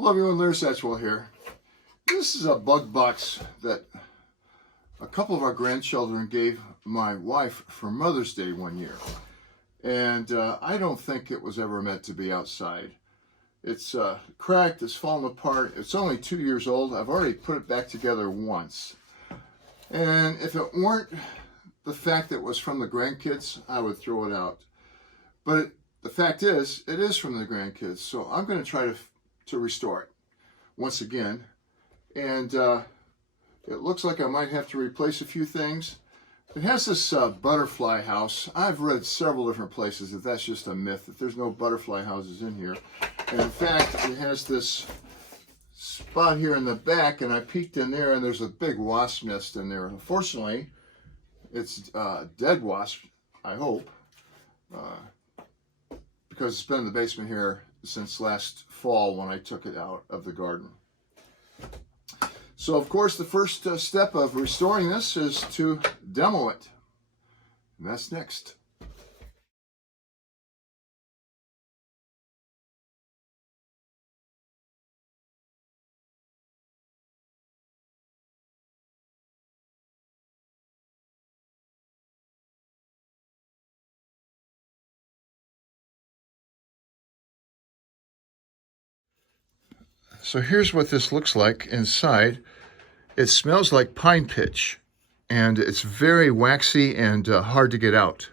Hello everyone, Larry Satchwell here. This is a bug box that a couple of our grandchildren gave my wife for Mother's Day one year. And I don't think it was ever meant to be outside. It's cracked, it's fallen apart. It's only 2 years old. I've already put it back together once. And if it weren't the fact that it was from the grandkids, I would throw it out. But the fact is, it is from the grandkids. So I'm going to try to restore it once again. And it looks like I might have to replace a few things. It has this butterfly house. I've read several different places that that's just a myth, that there's no butterfly houses in here. And in fact, it has this spot here in the back, and I peeked in there, and there's a big wasp nest in there. Unfortunately, it's dead wasp, I hope, because it's been in the basement here since last fall when I took it out of the garden. So, of course, the first step of restoring this is to demo it. And that's next. So here's what this looks like inside. It smells like pine pitch, and it's very waxy and hard to get out.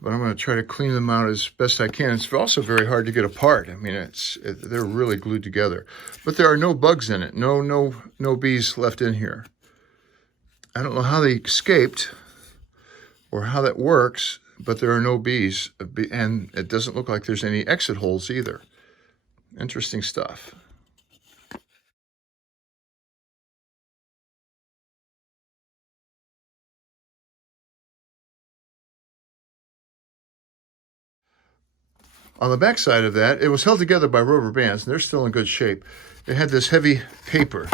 But I'm going to try to clean them out as best I can. It's also very hard to get apart. I mean, they're really glued together. But there are no bugs in it. No bees left in here. I don't know how they escaped or how that works, but there are no bees, and it doesn't look like there's any exit holes either. Interesting stuff. On the back side of that, it was held together by rubber bands, and they're still in good shape. It had this heavy paper,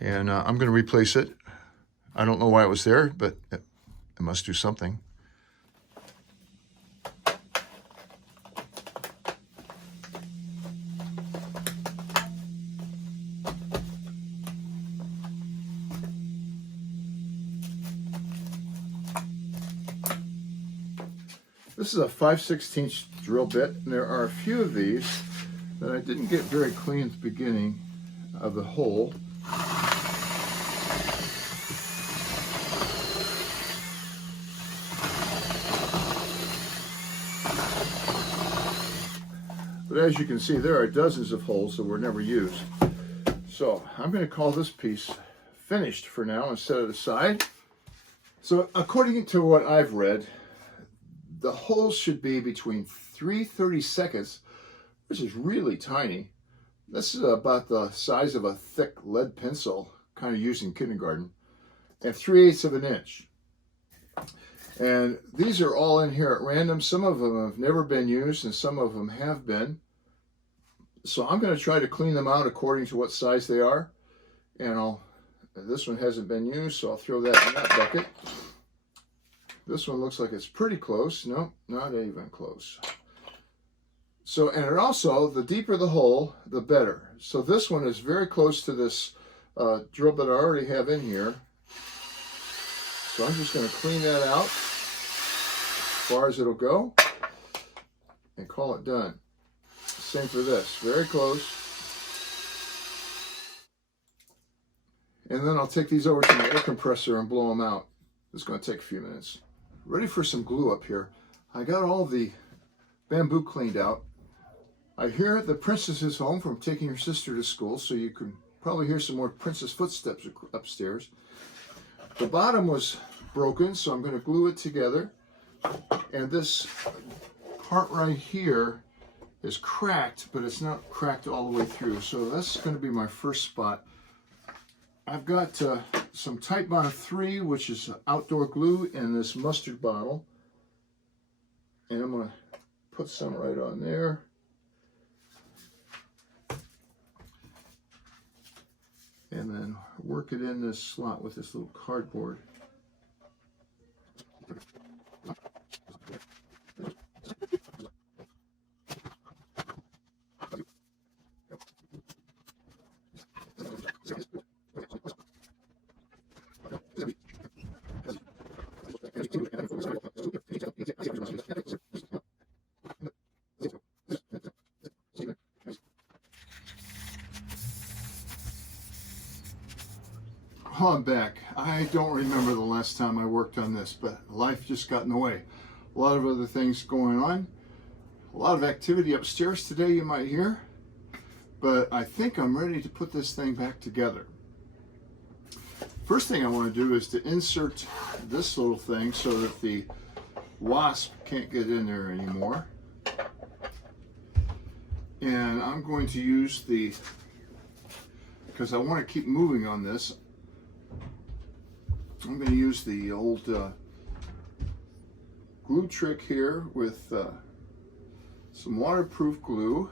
and I'm going to replace it. I don't know why it was there, but it must do something. This is a 5/16 drill bit, and there are a few of these that I didn't get very clean at the beginning of the hole. But as you can see, there are dozens of holes that were never used. So I'm going to call this piece finished for now and set it aside. So according to what I've read, the holes should be between 3/32, which is really tiny. This is about the size of a thick lead pencil, kind of used in kindergarten, and 3/8 of an inch. And these are all in here at random. Some of them have never been used, and some of them have been. So I'm going to try to clean them out according to what size they are. And this one hasn't been used, so I'll throw that in that bucket. This one looks like it's pretty close. No, not even close. So, and it also, the deeper the hole, the better. So this one is very close to this drill bit I already have in here. So I'm just going to clean that out as far as it'll go and call it done. Same for this, very close. And then I'll take these over to the air compressor and blow them out. It's going to take a few minutes. Ready for some glue up here. I got all the bamboo cleaned out. I hear the princess is home from taking her sister to school, so you can probably hear some more princess footsteps upstairs. The bottom was broken, so I'm going to glue it together. And this part right here is cracked, but it's not cracked all the way through. So that's going to be my first spot. I've got some Type Bond 3, which is outdoor glue, in this mustard bottle. And I'm going to put some right on there. And then work it in this slot with this little cardboard. I'm back. I don't remember the last time I worked on this, but life just got in the way. A lot of other things going on. A lot of activity upstairs today, you might hear. But I think I'm ready to put this thing back together. First thing I want to do is to insert this little thing so that the wasp can't get in there anymore. And I'm going to use the, because I want to keep moving on this, I'm going to use the old glue trick here with some waterproof glue.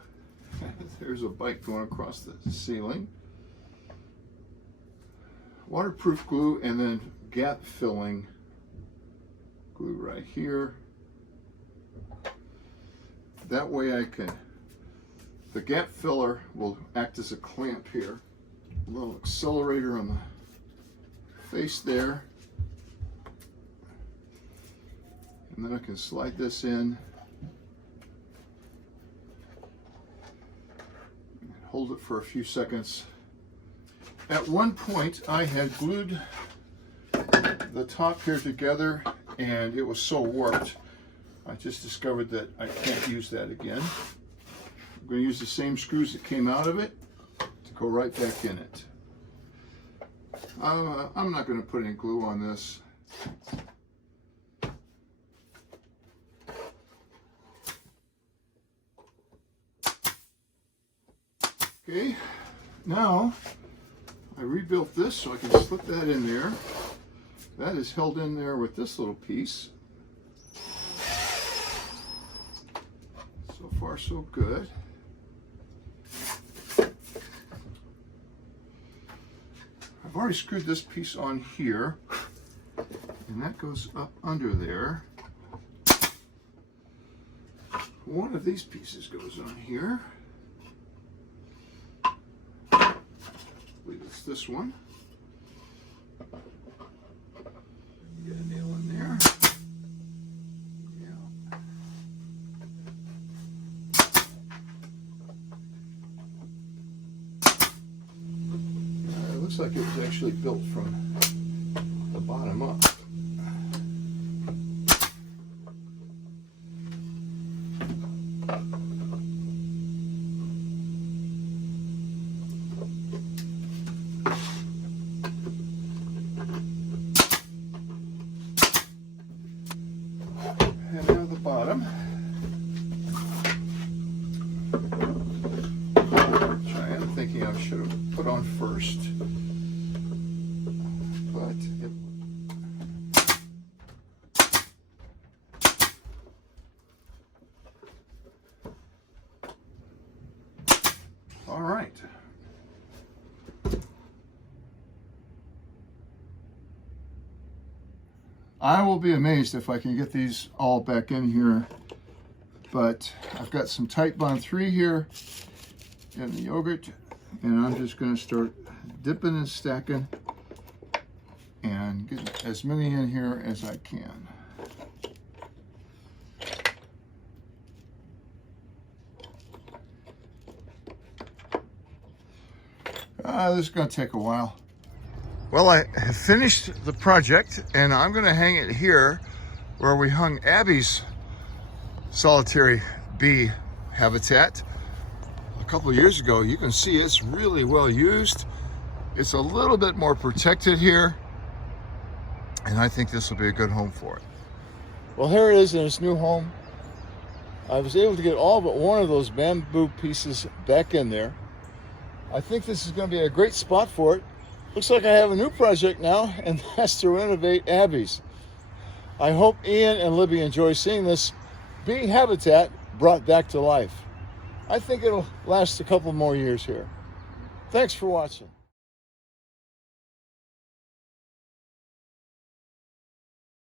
There's a bite going across the ceiling. Waterproof glue and then gap filling glue right here. That way I can, the gap filler will act as a clamp here. A little accelerator on the face there. And then I can slide this in. Hold it for a few seconds. At one point I had glued the top here together and it was so warped. I just discovered that I can't use that again. I'm going to use the same screws that came out of it to go right back in it. I'm not going to put any glue on this. Okay, now I rebuilt this so I can slip that in there. That is held in there with this little piece. So far so good. I've already screwed this piece on here, and that goes up under there. One of these pieces goes on here. It's this one. Get a nail in there. Yeah. It looks like it was actually built from the bottom up. Bottom, which I am thinking I should have put on first, but all right. I will be amazed if I can get these all back in here, but I've got some Titebond 3 here and the yogurt, and I'm just going to start dipping and stacking and get as many in here as I can. This is going to take a while. Well, I have finished the project and I'm going to hang it here where we hung Abby's solitary bee habitat a couple of years ago. You can see it's really well used. It's a little bit more protected here, and I think this will be a good home for it. Well, here it is in its new home. I was able to get all but one of those bamboo pieces back in there. I think this is going to be a great spot for it. Looks like I have a new project now, and that's to renovate Abby's. I hope Ian and Libby enjoy seeing this bee habitat brought back to life. I think it'll last a couple more years here. Thanks for watching.